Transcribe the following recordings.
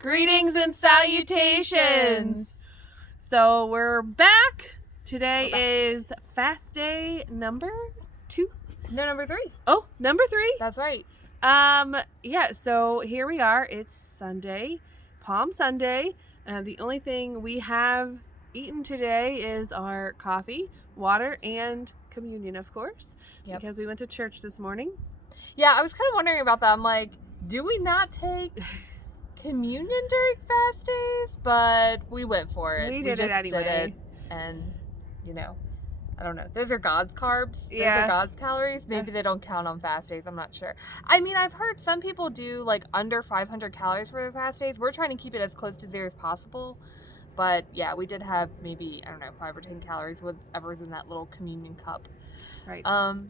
Greetings and salutations. So we're back. Today is fast day number 2. No, number 3. Oh, number 3. That's right. Yeah, so here we are. It's Sunday, Palm Sunday. The only thing we have eaten today is our coffee, water, and communion, of course, because we went to church this morning. Yeah, I was kind of wondering about that. I'm like, do we not take communion during fast days? But we went for it. We did it anyway. And, you know, I don't know. Those are God's carbs. Yeah. Those are God's calories. Maybe they don't count on fast days. I'm not sure. I mean, I've heard some people do like under 500 calories for their fast days. We're trying to keep it as close to 0 as possible. But yeah, we did have maybe, I don't know, 5 or 10 calories, whatever's in that little communion cup. Right.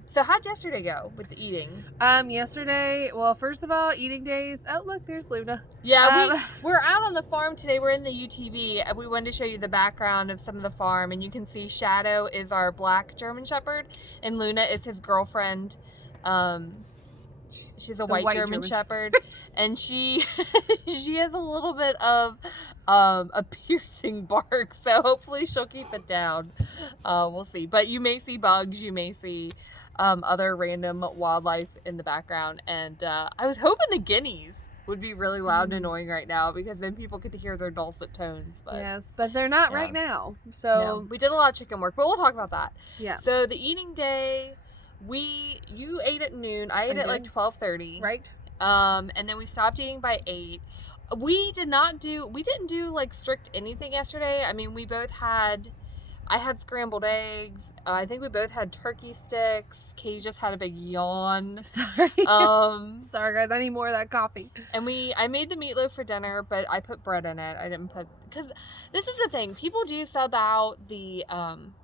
So how'd yesterday go with the eating? Yesterday, well, first of all, eating days. Oh, look, there's Luna. Yeah, we're out on the farm today. We're in the UTV, and we wanted to show you the background of some of the farm. And you can see Shadow is our black German Shepherd, and Luna is his girlfriend. She's a white German Shepherd, and she has a little bit of a piercing bark, so hopefully she'll keep it down. We'll see. But you may see bugs, you may see other random wildlife in the background, and I was hoping the guineas would be really loud and annoying right now, because then people get to hear their dulcet tones. But yes, but they're not right now. So no. We did a lot of chicken work, but we'll talk about that. Yeah. So the eating day, you ate at noon. I ate at like 12:30. Right. And then we stopped eating by 8. We didn't do like strict anything yesterday. I mean, I had scrambled eggs. I think we both had turkey sticks. Katie just had a big yawn. Sorry. Sorry guys, I need more of that coffee. And I made the meatloaf for dinner, but I put bread in it. I didn't put, because this is the thing. People do sub out the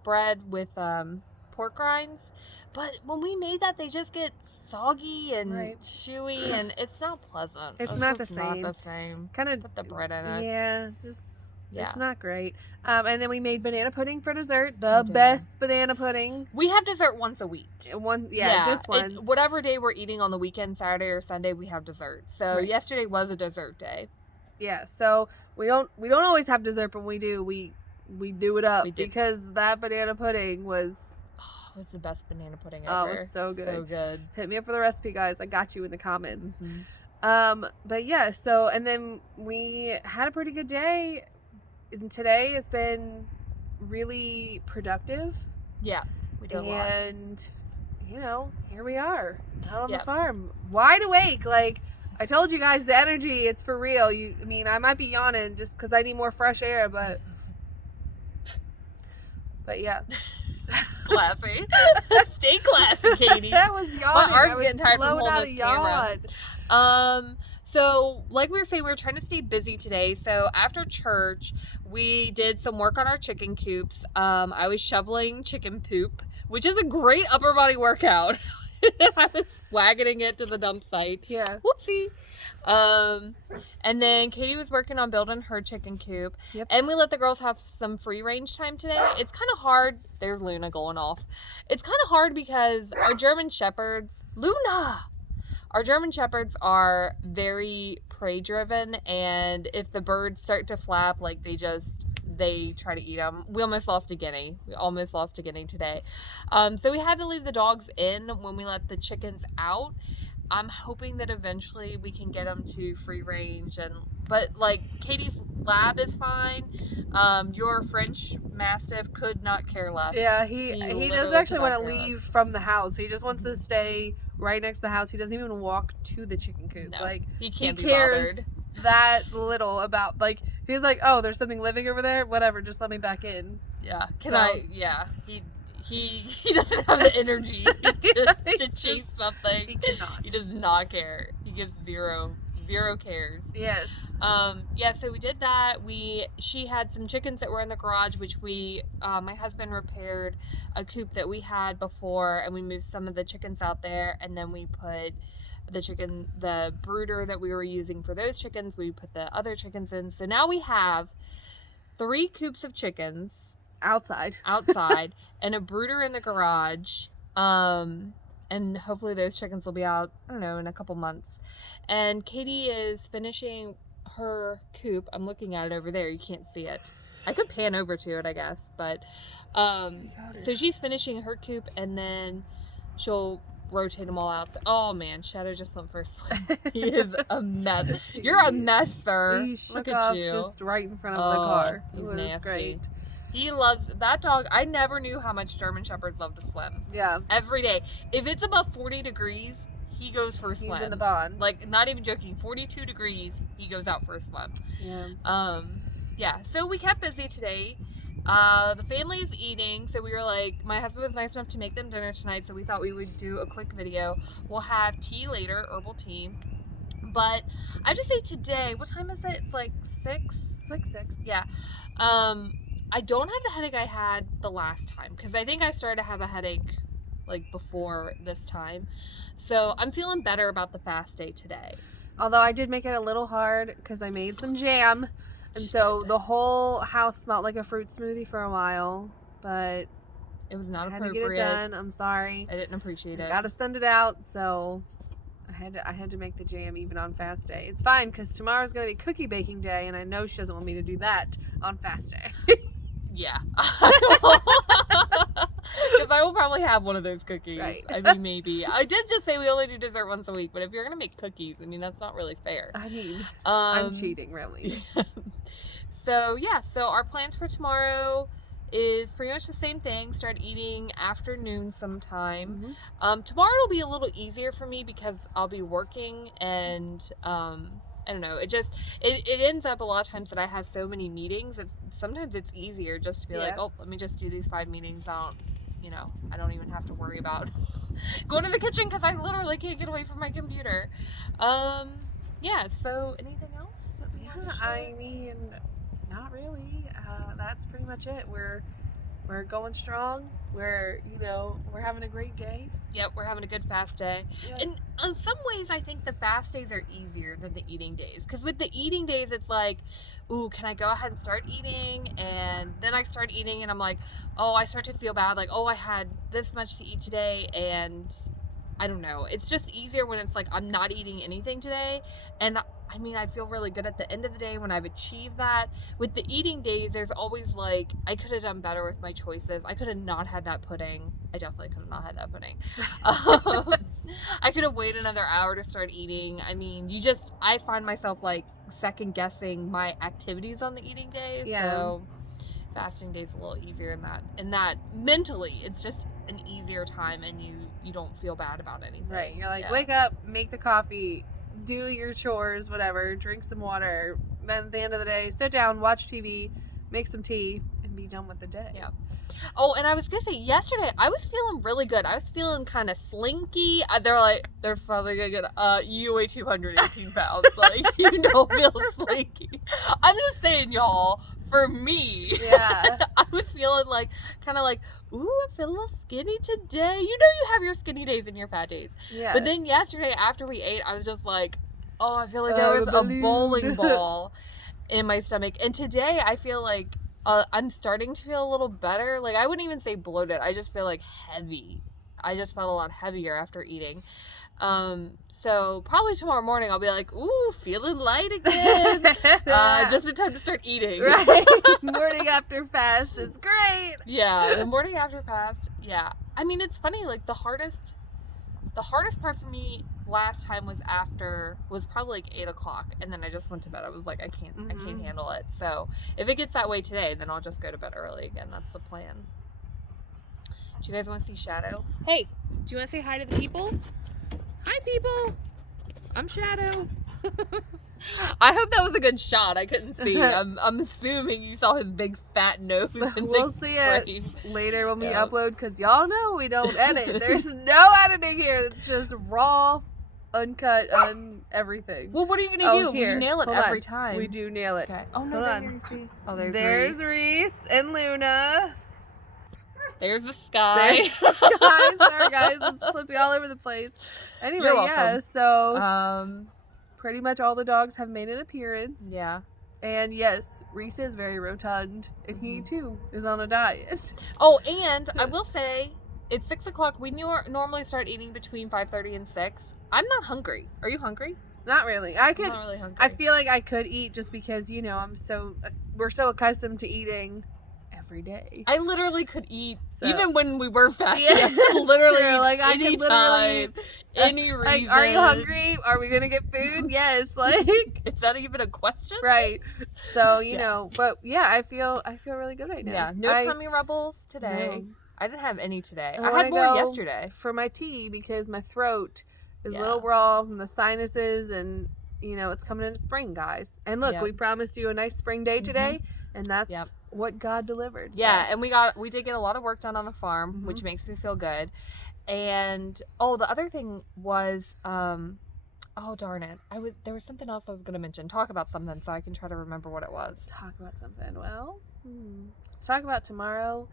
bread with pork rinds, but when we made that, they just get soggy and chewy, and it's not pleasant. It's not the same. Not the same. Kind of put the bread in it. Yeah, it's not great. And then we made banana pudding for dessert. The best banana pudding. We have dessert once a week. Just once. Whatever day we're eating on the weekend, Saturday or Sunday, we have dessert. So yesterday was a dessert day. Yeah. So we don't always have dessert, but when we do, we do it up, because that banana pudding was. It was the best banana pudding ever. Oh, it was so good. So good. Hit me up for the recipe, guys. I got you in the comments. Mm-hmm. But yeah, so, and then we had a pretty good day. And today has been really productive. Yeah, we did a lot. And, you know, here we are out on the farm. Wide awake. Like, I told you guys, the energy, it's for real. I might be yawning just because I need more fresh air, but yeah. Classy. Stay classy, Katie. That was yawning. My arm's getting tired from holding this camera. Yawn. So like we were saying, we were trying to stay busy today. So after church, we did some work on our chicken coops. I was shoveling chicken poop, which is a great upper body workout. I was wagoning it to the dump site. Yeah. Whoopsie. And then Katie was working on building her chicken coop. Yep. And we let the girls have some free range time today. It's kind of hard. There's Luna going off. It's kind of hard because our German Shepherds, our German Shepherds are very prey driven. And if the birds start to flap, like they try to eat them. We almost lost a guinea. Today. So we had to leave the dogs in when we let the chickens out. I'm hoping that eventually we can get them to free range, but like Katie's lab is fine. Your French Mastiff could not care less. Yeah, he doesn't actually want to leave from the house. He just wants to stay right next to the house. He doesn't even walk to the chicken coop. No, like he can't be cares bothered that little about, like, he's like, oh, there's something living over there. Whatever, just let me back in. Yeah. He doesn't have the energy to chase something. He cannot. He does not care. He gives zero cares. Yes. So we did that. She had some chickens that were in the garage, which my husband repaired a coop that we had before, and we moved some of the chickens out there, and then we put the brooder that we were using for those chickens, we put the other chickens in. So now we have 3 coops of chickens. Outside. And a brooder in the garage. And hopefully those chickens will be out, I don't know, in a couple months. And Katie is finishing her coop. I'm looking at it over there. You can't see it. I could pan over to it, I guess. But, so she's finishing her coop, and then she'll rotate them all out. Oh, man. Shadow just went for a swim. He is a mess. You're a mess, sir. He shook Look at off you. just right in front of the car. It He's was nasty. great. He loves that dog. I never knew how much German Shepherds love to swim. Yeah. Every day. If it's above 40 degrees, he goes for a swim. He's in the pond. Like, not even joking. 42 degrees, he goes out for a swim. Yeah. Yeah. So we kept busy today. The family is eating, so we were like, my husband was nice enough to make them dinner tonight, so we thought we would do a quick video. We'll have tea later, herbal tea. But I just say today, what time is it? It's like 6? It's like 6. Yeah. I don't have the headache I had the last time, because I think I started to have a headache like before this time. So I'm feeling better about the fast day today. Although I did make it a little hard because I made some jam. And so the whole house smelled like a fruit smoothie for a while. But it was not I had appropriate. to get it done. I'm sorry. I didn't appreciate it. Gotta send it out. So I had to make the jam even on fast day. It's fine because tomorrow's going to be cookie baking day. And I know she doesn't want me to do that on fast day. Yeah. Because I will probably have one of those cookies. Right. I mean, maybe. I did just say we only do dessert once a week, but if you're going to make cookies, I mean, that's not really fair. I mean, I'm cheating, really. So, yeah. So, our plans for tomorrow is pretty much the same thing. Start eating afternoon sometime. Mm-hmm. Tomorrow will be a little easier for me because I'll be working and, I don't know. It ends up a lot of times that I have so many meetings. Sometimes it's easier just to be like, oh, let me just do these 5 meetings. I don't even have to worry about going to the kitchen because I literally can't get away from my computer. Yeah. So anything else that we have to share? I mean, not really. That's pretty much it. We're going strong. We're having a great day. Yep, we're having a good fast day. Yeah. And in some ways, I think the fast days are easier than the eating days. Because with the eating days, it's like, ooh, can I go ahead and start eating? And then I start eating and I'm like, oh, I start to feel bad. Like, oh, I had this much to eat today. And I don't know. It's just easier when it's like, I'm not eating anything today. And I mean, I feel really good at the end of the day when I've achieved that. With the eating days, there's always like, I could have done better with my choices. I could have not had that pudding. I definitely could have not had that pudding. I could have waited another hour to start eating. I mean, I find myself like second guessing my activities on the eating day. Yeah. So fasting day is a little easier in that mentally, it's just an easier time and you don't feel bad about anything. Right. You're like, wake up, make the coffee, do your chores, whatever, drink some water. Then at the end of the day, sit down, watch TV, make some tea, and be done with the day. Yeah. Oh, and I was going to say, yesterday, I was feeling really good. I was feeling kind of slinky. They're probably going to get, you weigh 218 pounds. Like, you don't feel slinky. I'm just saying, y'all, for me, Yeah. I was feeling like, kind of like, ooh, I feel a little skinny today. You know you have your skinny days and your fat days. Yeah. But then yesterday, after we ate, I was just like, oh, I feel like there was a bowling ball in my stomach. And today, I feel like I'm starting to feel a little better. Like, I wouldn't even say bloated. I just feel like heavy. I just felt a lot heavier after eating. So probably tomorrow morning I'll be like, ooh, feeling light again. Just in time to start eating. Right. Morning after fast is great. Yeah, the morning after fast. Yeah. I mean, it's funny, like the hardest part for me last time was probably like 8:00, and then I just went to bed. I was like, I can't handle it. So if it gets that way today, then I'll just go to bed early again. That's the plan. Do you guys want to see Shadow? Hey, do you want to say hi to the people? Hi, people. I'm Shadow. I hope that was a good shot. I couldn't see. I'm assuming you saw his big fat nose. And we'll see it later when we upload, because y'all know we don't edit. There's no editing here. It's just raw, uncut, everything. Well, what are you going to do? Here. We nail it every time. We do nail it. Okay. Oh, no. Hold on. See. Oh, there's Reese and Luna. There's the sky. There's the sky. Sorry, guys. It's flipping all over the place. Anyway, yeah. So, pretty much all the dogs have made an appearance. Yeah. And yes, Reese is very rotund, and he too is on a diet. Oh, and I will say, it's 6:00. We normally start eating between 5:30 and 6. I'm not hungry. Are you hungry? Not really. I'm not really hungry. I feel like I could eat just because, you know, we're so accustomed to eating every day. I literally could eat So. even when we were fasting. Yeah, I could literally true. Like, I any could literally time, any reason. Like, are you hungry? Are we gonna get food? Yes. Like, is that even a question? Right. So you know, but yeah, I feel really good right now. Yeah. No tummy rumbles today. No. I didn't have any today. I I had more yesterday for my tea because my throat is a Yeah. little raw from the sinuses, and you know it's coming into spring, guys. And look, Yep. we promised you a nice spring day today, and that's Yep. what God delivered. So. Yeah, and we did get a lot of work done on the farm, which makes me feel good. And the other thing was oh darn it. There was something else I was gonna mention. Talk about something so I can try to remember what it was. Talk about something. Well, let's talk about tomorrow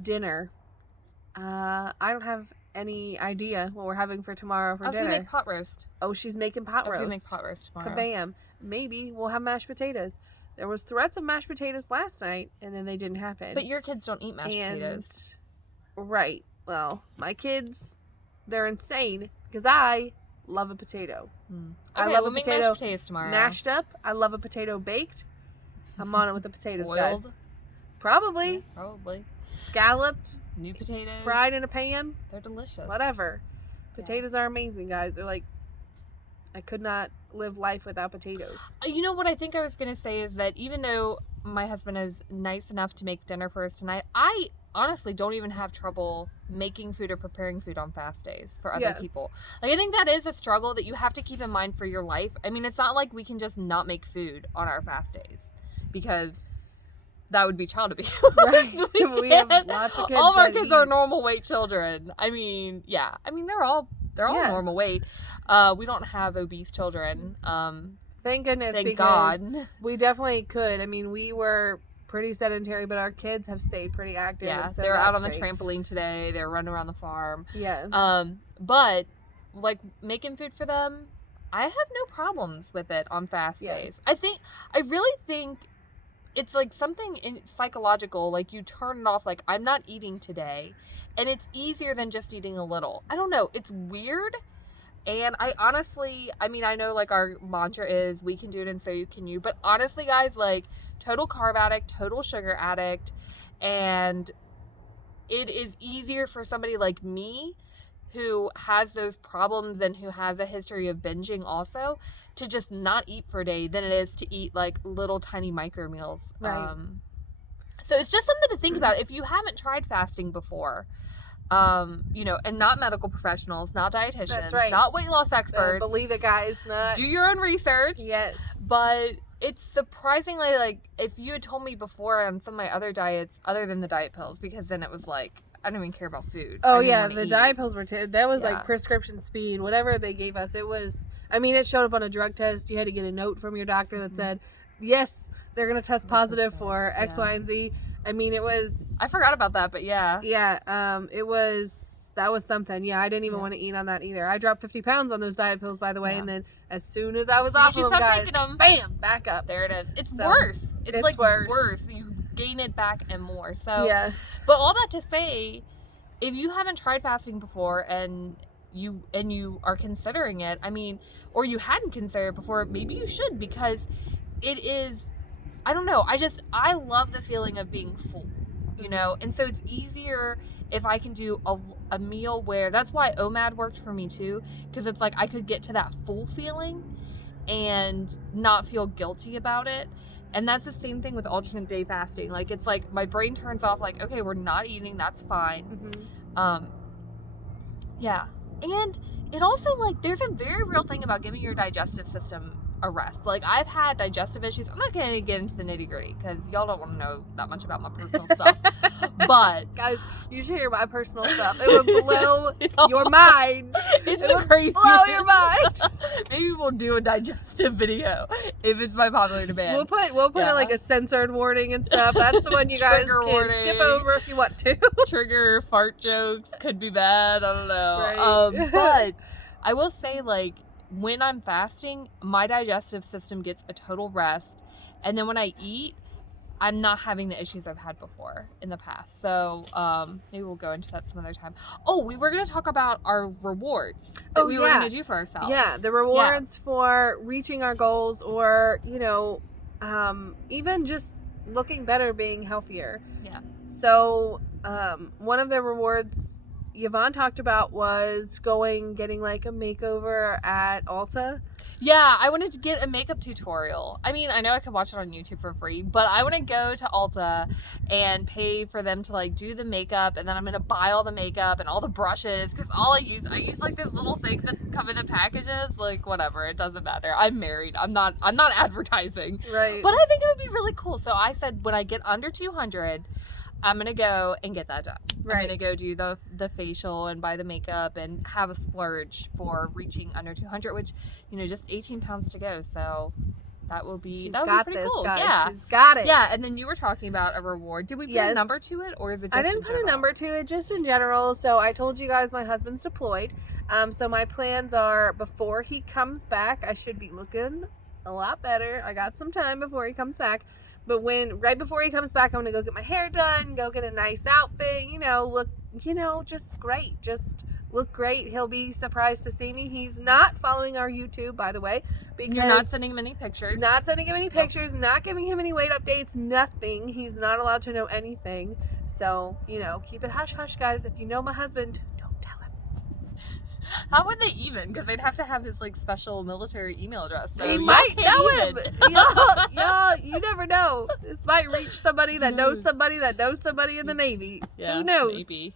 dinner. I don't have any idea what we're having for tomorrow for dinner. I was gonna make pot roast. Oh, she's making pot roast. I was gonna make pot roast tomorrow. Kabam. Maybe we'll have mashed potatoes. There was threats of mashed potatoes last night, and then they didn't happen. But your kids don't eat mashed potatoes. Right. Well, my kids, they're insane because I love a potato. Okay, I love we'll a make potato mashed potatoes tomorrow. mashed up. I love a potato baked. I'm on it with the potatoes, guys. Boiled? Probably. Yeah, probably. Scalloped. New potatoes. Fried in a pan. They're delicious. Whatever. Potatoes are amazing, guys. They're like, I could not live life without potatoes. You know what I think I was going to say is that even though my husband is nice enough to make dinner for us tonight, I honestly don't even have trouble making food or preparing food on fast days for other people. Like, I think that is a struggle that you have to keep in mind for your life. I mean, it's not like we can just not make food on our fast days because that would be child abuse. Right. We have lots of kids. All of our kids are normal weight children. I mean, yeah. I mean, they're all normal weight. We don't have obese children. Thank goodness. Thank God. We definitely could. I mean, we were pretty sedentary, but our kids have stayed pretty active. Yeah, so they're out on great. the trampoline today. They're running around the farm. Yeah. But like making food for them, I have no problems with it on fast days. I really think it's like something psychological. Like you turn it off. Like I'm not eating today, and it's easier than just eating a little. I don't know. It's weird. And I honestly, I mean, I know like our mantra is we can do it and so you can you. But honestly, guys, like total carb addict, total sugar addict. And it is easier for somebody like me who has those problems and who has a history of binging also to just not eat for a day than it is to eat like little tiny micro meals. Right. So it's just something to think about. If you haven't tried fasting before, you know, and not medical professionals, not dietitians, That's right. not weight loss experts. Believe it, guys. Do your own research. Yes. But it's surprisingly like if you had told me before on some of my other diets, other than the diet pills, because then it was like I don't even care about food. Oh yeah, the diet pills were that was like prescription speed. Whatever they gave us, it was. I mean, it showed up on a drug test. You had to get a note from your doctor that said, yes, they're gonna test positive for X, Y, and Z. I mean, it was. I forgot about that, but yeah. Yeah. It was. That was something. Yeah, I didn't even want to eat on that either. I dropped 50 pounds on those diet pills, by the way, and then as soon as I was off of them, guys, taking them, bam, back up. There it is. It's worse. It's like worse. You gain it back and more. So yeah. But all that to say, if you haven't tried fasting before and you are considering it, I mean, or you hadn't considered it before, maybe you should, because it is, I don't know, I love the feeling of being full, you know, and so it's easier if I can do a meal where, that's why OMAD worked for me too, because it's like I could get to that full feeling and not feel guilty about it. And that's the same thing with alternate day fasting. Like, it's like my brain turns off, like, okay, we're not eating, that's fine. Yeah. And it also, like, there's a very real thing about giving your digestive system a rest. Like, I've had digestive issues. I'm not going to get into the nitty gritty because y'all don't want to know that much about my personal stuff. But guys, you should hear my personal stuff. It would blow your mind. It's the crazy. Blow your mind. Maybe we'll do a digestive video if it's my popular demand. We'll put in like a censored warning and stuff. That's the one you guys can skip over if you want to. Trigger fart jokes could be bad. I don't know. Right. But I will say, like, when I'm fasting, my digestive system gets a total rest. And then when I eat, I'm not having the issues I've had before in the past. So maybe we'll go into that some other time. Oh, we were going to talk about our rewards that we were going to do for ourselves. Yeah, the rewards for reaching our goals, or, even just looking better, being healthier. Yeah. So one of the rewards Yvonne talked about was getting like a makeover at Ulta. Yeah, I wanted to get a makeup tutorial. I mean, I know I could watch it on YouTube for free, but I want to go to Ulta and pay for them to like do the makeup, and then I'm going to buy all the makeup and all the brushes, because I use like those little things that come in the packages. Like, whatever, it doesn't matter. I'm married. I'm not advertising. Right. But I think it would be really cool. So I said when I get under 200, I'm going to go and get that done. Right. I'm going to go do the facial and buy the makeup and have a splurge for reaching under 200, which, just 18 pounds to go. So that will be pretty cool. Guys. Yeah. She's got it. Yeah. And then you were talking about a reward. Did we put a number to it, or is it just I didn't put a number to it, just in general. So I told you guys my husband's deployed. So my plans are, before he comes back, I should be looking a lot better. I got some time before he comes back. But right before he comes back, I'm going to go get my hair done, go get a nice outfit, look, just great. Just look great. He'll be surprised to see me. He's not following our YouTube, by the way. Because you're not sending him any pictures. Not sending him any pictures, not giving him any weight updates, nothing. He's not allowed to know anything. So, keep it hush-hush, guys. If you know my husband, don't tell him. How would they even? Because they'd have to have his, like, special military email address. So they might know him. Y'all, you never know. This might reach somebody that knows somebody that knows somebody in the Navy. Yeah, who knows? Maybe.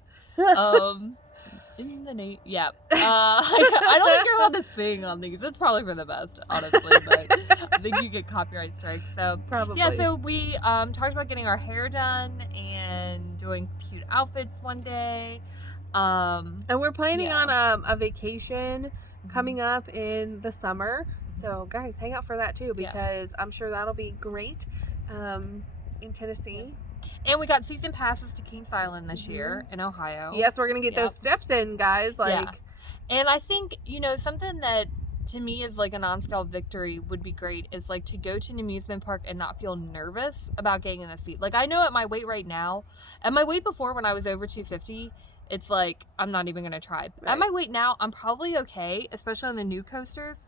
In the Navy. Yeah. I don't think you're allowed to sing on these. It's probably for the best, honestly. But I think you get copyright strikes. So probably. Yeah. So we talked about getting our hair done and doing cute outfits one day. And we're planning on a vacation coming up in the summer. So guys, hang out for that too, because I'm sure that'll be great in Tennessee. And we got season passes to Kings Island this year in Ohio. Yes, we're going to get those steps in, guys. And I think, something that to me is like a non-scale victory would be great is like to go to an amusement park and not feel nervous about getting in the seat. Like, I know at my weight right now, at my weight before when I was over 250, it's like, I'm not even going to try. Right. At my weight now, I'm probably okay, especially on the new coasters.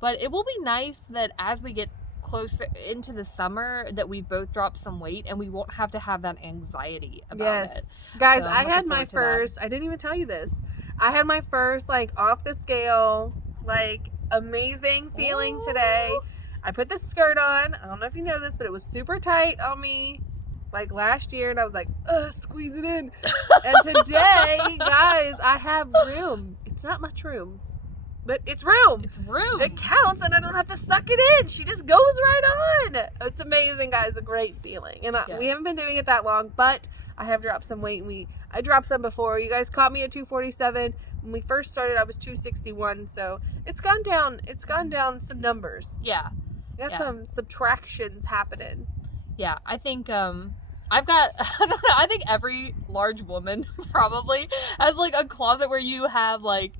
But it will be nice that as we get closer into the summer, that we both drop some weight and we won't have to have that anxiety about it. Guys, so I had my first, I didn't even tell you this. I had my first, like, off the scale, like, amazing feeling today. I put this skirt on. I don't know if you know this, but it was super tight on me. Like last year, and I was like, squeeze it in. And today, guys, I have room. It's not much room, but it's room. It's room. It counts, and I don't have to suck it in. She just goes right on. It's amazing, guys. A great feeling. And we haven't been doing it that long, but I have dropped some weight. I dropped some before. You guys caught me at 247. When we first started, I was 261. So it's gone down. It's gone down some numbers. Yeah. Got some subtractions happening. Yeah, I think I've got, I don't know, I think every large woman probably has like a closet where you have like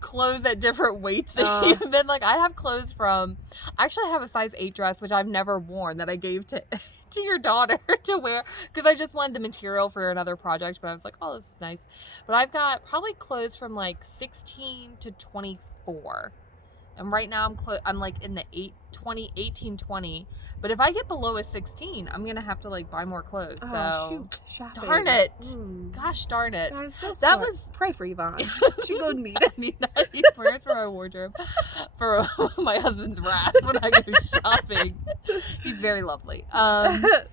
clothes at different weights that you've been like. I have clothes I actually have a size 8 dress which I've never worn that I gave to your daughter to wear because I just wanted the material for another project, but I was like, oh, this is nice. But I've got probably clothes from like 16 to 24. And right now I'm like in the 18, 20. But if I get below a 16, I'm going to have to like buy more clothes. Oh, shoot. Shopping. Darn it. Gosh darn it. Guys, pray for Yvonne. She gonna need it. I need prayers for my wardrobe. For my husband's wrath when I go shopping. He's very lovely. That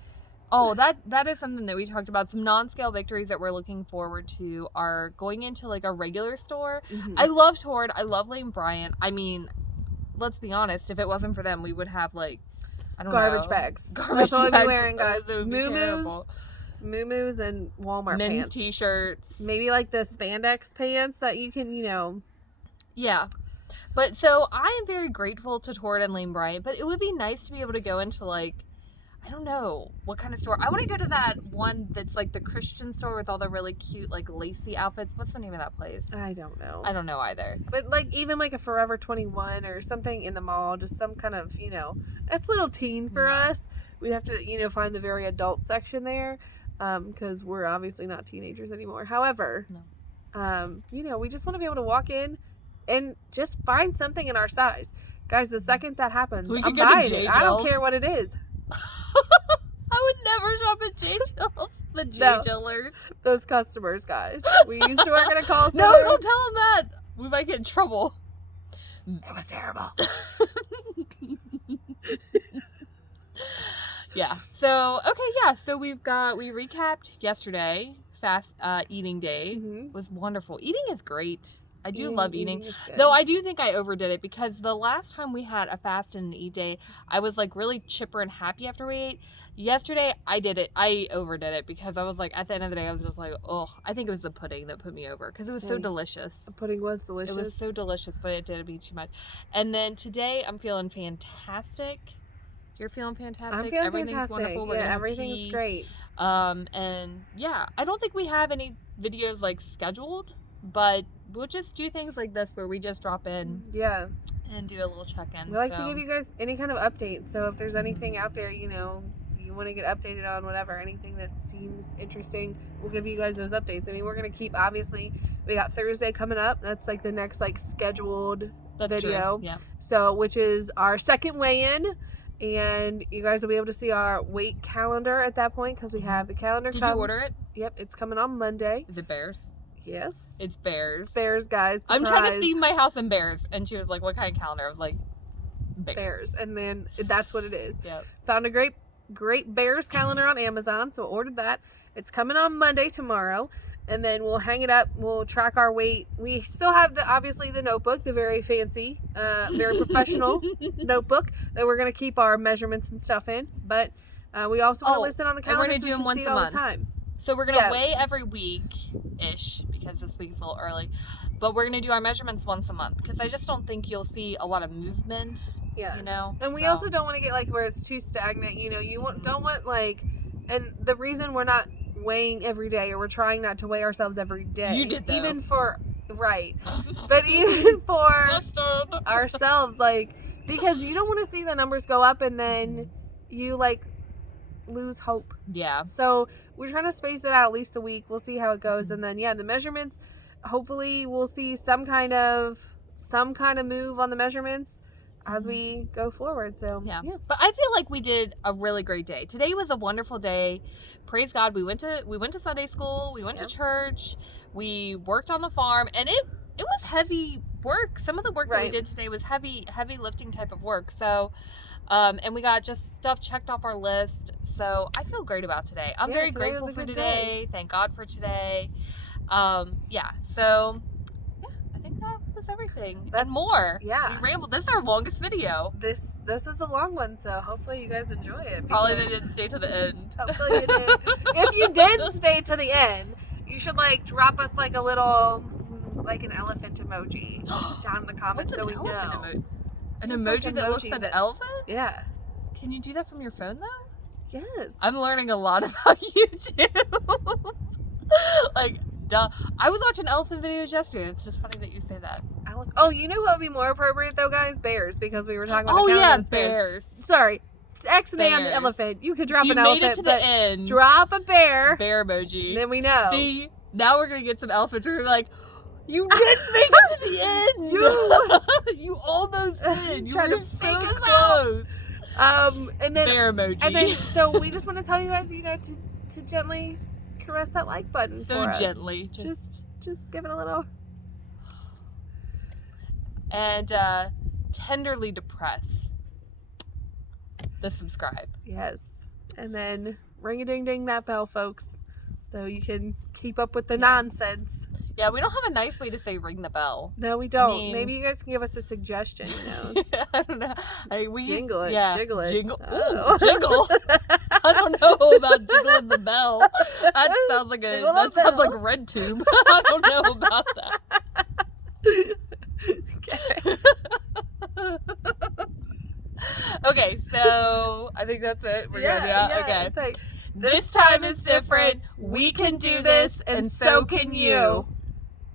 is something that we talked about. Some non-scale victories that we're looking forward to are going into like a regular store. Mm-hmm. I love Torrid. I love Lane Bryant. I mean, let's be honest. If it wasn't for them, we would have like, I don't know. Garbage bags. That's all I've been wearing, guys. Moo-moos and Walmart men's pants. T-shirts. Maybe like the spandex pants that you can, Yeah. But so I am very grateful to Torrid and Lane Bryant, but it would be nice to be able to go into like, I don't know what kind of store. I want to go to that one that's like the Christian store with all the really cute like lacy outfits. What's the name of that place? I don't know. I don't know either. But like even like a Forever 21 or something in the mall, just some kind of, it's a little teen for us. we'd have to, find the very adult section there, because we're obviously not teenagers anymore. However, No. We just want to be able to walk in and just find something in our size. Guys, the second that happens, We I'm could go to buying J. it. I don't Jill's. care what it is. I would never shop at J. Jill's. The J. No. Jillers. Those customers, guys. We used to work at a call center. No, don't tell them that. We might get in trouble. It was terrible. Yeah. So, okay, yeah. So we recapped yesterday. Fast eating day. Mhm. Was wonderful. Eating is great. I do love eating. is good. Though I do think I overdid it, because the last time we had a fast and eat day, I was like really chipper and happy after we ate. Yesterday, I did it. I overdid it, because I was like, at the end of the day, I was just like, oh, I think it was the pudding that put me over, because it was so Hey, delicious. The pudding was delicious. It was so delicious, but it did be too much. And then today, I'm feeling fantastic. You're feeling fantastic. I'm feeling Everything's fantastic. wonderful. We're Yeah, gonna have everything's tea. great. And yeah, I don't think we have any videos like scheduled, but we'll just do things like this where we just drop in Yeah. and do a little check-in. We like to give you guys any kind of update. So if there's anything out there, you want to get updated on, whatever, anything that seems interesting, we'll give you guys those updates. I mean, we're going to keep, obviously, we got Thursday coming up. That's like the next scheduled That's video. True. Yeah. So, which is our second weigh-in. And you guys will be able to see our weight calendar at that point, because we have the calendar. Did you order it? Yep, it's coming on Monday. Is it bears? Yes. It's bears. It's bears, guys. I'm trying to Surprise. theme my house in bears, and she was like, "What kind of calendar?" I was like, Bears. And then that's what it is. Yep. Found a great bears calendar on Amazon, so ordered that. It's coming on Monday, tomorrow, and then we'll hang it up. We'll track our weight. We still have obviously the notebook, the very fancy, very professional notebook that we're gonna keep our measurements and stuff in. But we also want to list it on the and we're calendar gonna so do we them can once see it a all month. the time. So we're gonna Yeah. weigh every week-ish, because this week's a little early. But we're gonna do our measurements once a month, because I just don't think you'll see a lot of movement. Yeah. So. And we also don't want to get where it's too stagnant. Don't want and the reason we're not weighing every day, or we're trying not to weigh ourselves every day. You did, though. Even for right, but even for Busted. ourselves, because you don't want to see the numbers go up and then you lose hope. Yeah. So we're trying to space it out at least a week. We'll see how it goes, and then the measurements. Hopefully, we'll see some kind of move on the measurements as we go forward. So Yeah. But I feel like we did a really great day. Today was a wonderful day. Praise God. We went to Sunday school. We went to church. We worked on the farm, and it was heavy work. Some of the work that we did today was heavy lifting type of work. So, and we got just stuff checked off our list. So I feel great about today. I'm very today was grateful a for good today. Thank God for today. Yeah. So yeah, I think that was everything and more. Yeah. We rambled. This is our longest video. This is a long one, so hopefully you guys enjoy it. Probably they because- didn't stay to the end. Hopefully you did. If you did stay to the end, you should drop us a little an elephant emoji down in the comments. What's so an we elephant know. emoji? An It's emoji an that looks emoji like that- an elephant? Yeah. Can you do that from your phone though? Yes. I'm learning a lot about YouTube. Duh. I was watching elephant videos yesterday. It's just funny that you say that. Oh, you know what would be more appropriate though, guys? Bears, because we were talking about. Oh the yeah, calendar that's bears. Sorry, X and A on the Bears. elephant. You could drop You an made elephant, it to but the end. drop a bear. Bear emoji. Then we know. See, now we're gonna get some elephants. We're gonna be like, you didn't make it to the end. You almost did. You Tried were to so fake us close. And then Bear emoji. And then, so we just want to tell you guys, to gently caress that like button so for us. gently, Just give it a little. and tenderly depress the subscribe. Yes. And then ring-a-ding-ding that bell, folks, so you can keep up with the nonsense. Yeah, we don't have a nice way to say ring the bell. No, we don't. mean- Maybe you guys can give us a suggestion, I don't know. Jingle it. Yeah, Jiggle it. Jingle. Oh. Ooh, jiggle. I don't know about jiggling the bell. That sounds like Jiggle the sounds like bell. red tube. I don't know about that. Okay, so I think that's it. We're good. Yeah. Okay. Thanks. This time is different. We can do this, and so can you.